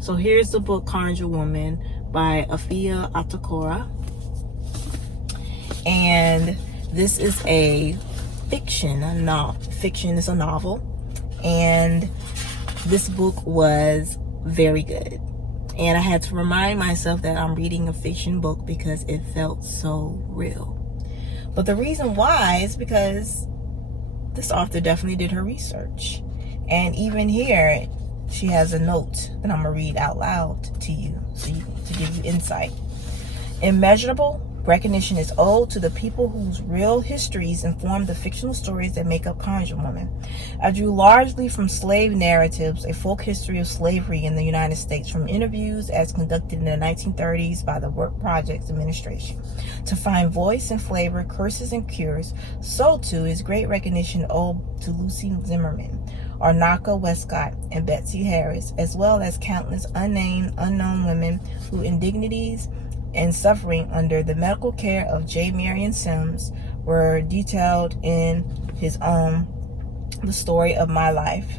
So here's the book Conjure Women by Afia Atakora. And this is a fiction, fiction is a novel. And this book was very good. And I had to remind myself that I'm reading a fiction book because it felt so real. But the reason why is because this author definitely did her research. And even here, she has a note that I'm going to read out loud to you, to give you insight. Immeasurable recognition is owed to the people whose real histories inform the fictional stories that make up Conjure Women. I drew largely from slave narratives, a folk history of slavery in the United States, from interviews as conducted in the 1930s by the Work Projects Administration. To find voice and flavor, curses and cures, so too is great recognition owed to Lucy Zimmerman, Arnaka Westcott, and Betsy Harris, as well as countless unnamed, unknown women whose indignities and suffering under the medical care of J. Marion Sims were detailed in his own The Story of My Life.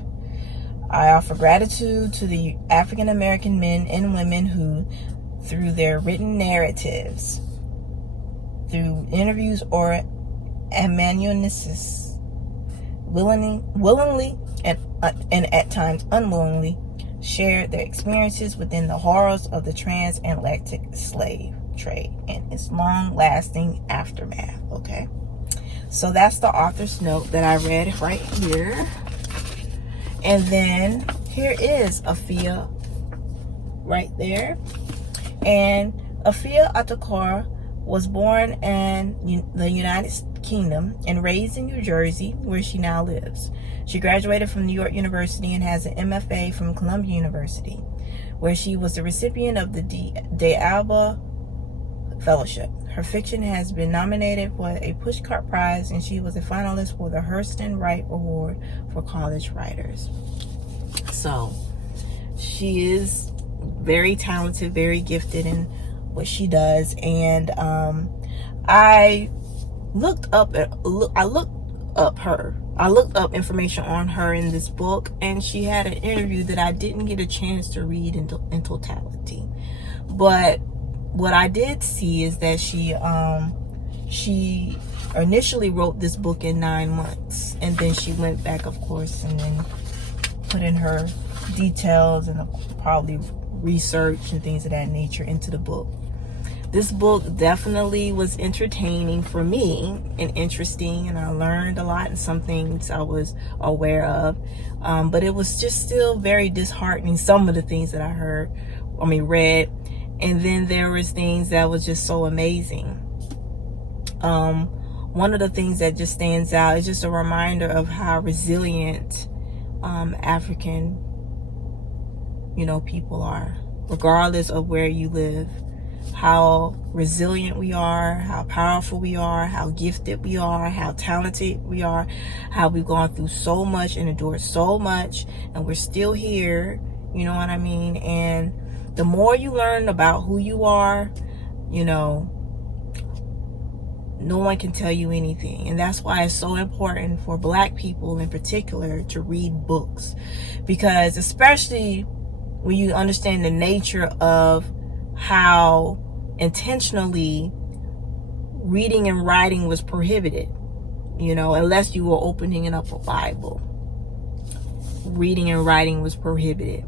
I offer gratitude to the African American men and women who, through their written narratives, through interviews or amanuensis, willingly and at times unwillingly, shared their experiences within the horrors of the transatlantic slave trade and its long-lasting aftermath. Okay, so that's the author's note that I read right here. And then here is Afia right there. And Afia Atakora was born in the United Kingdom and raised in New Jersey, where she now lives. She graduated from New York University and has an MFA from Columbia University, where she was the recipient of the De Alba Fellowship. Her fiction has been nominated for a Pushcart Prize, and she was a finalist for the Hurston Wright Award for College Writers. So she is very talented, very gifted in what she does. And I looked up information on her in this book, and she had an interview that I didn't get a chance to read in totality. But what I did see is that she initially wrote this book in 9 months, and then she went back, of course, and then put in her details and probably research and things of that nature into the book. This book definitely was entertaining for me and interesting, and I learned a lot, and some things I was aware of, but it was just still very disheartening, some of the things that I read. And then there was things that was just so amazing. One of the things that just stands out is just a reminder of how resilient African people are, regardless of where you live. How resilient we are, how powerful we are, how gifted we are, how talented we are, how we've gone through so much and endured so much, and we're still here, you know what I mean? And the more you learn about who you are, no one can tell you anything. And that's why it's so important for Black people in particular to read books, because especially when you understand the nature of how intentionally reading and writing was prohibited, unless you were opening up a Bible. Reading and writing was prohibited.